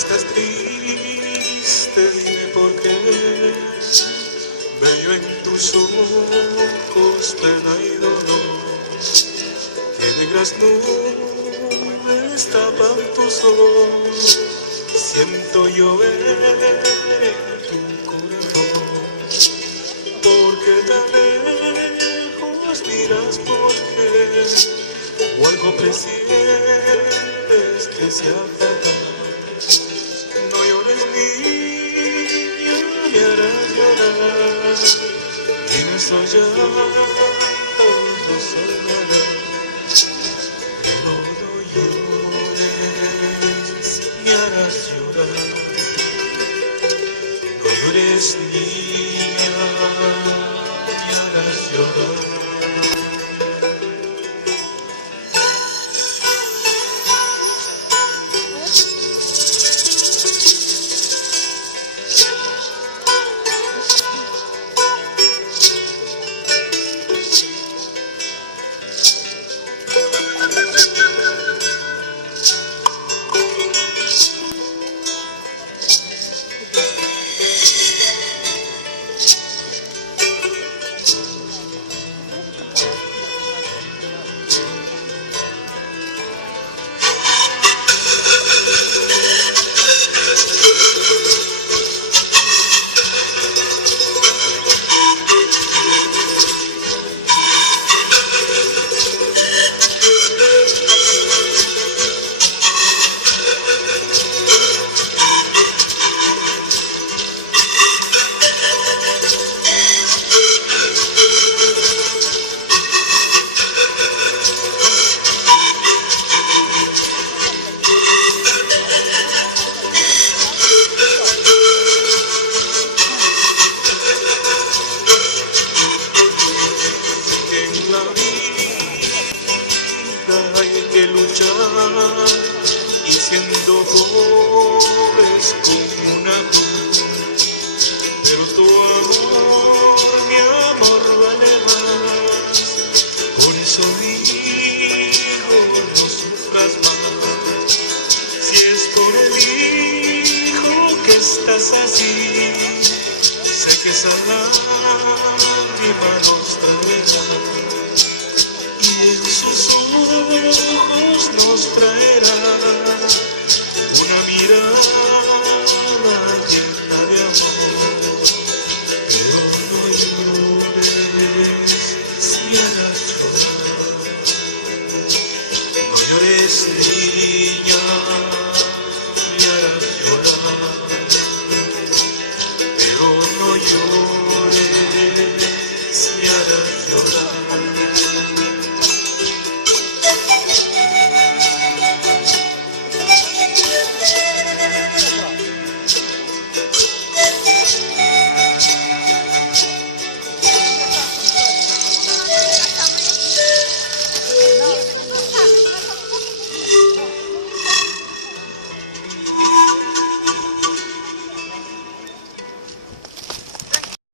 estás triste, dime por qué. Veo en tus ojos pena y dolor. Que negras nubes tapan tus ojos. Siento llover en tu corazón. Porque tan lejos dirás por qué. O algo presientes que se apaga. Güneş ocağı öldü tu amor, mi amor vale más. Por eso digo, no sufras más. Si es por el hijo que estás así, sé que esa lágrima nos traerá y en sus ojos nos traerá una mirada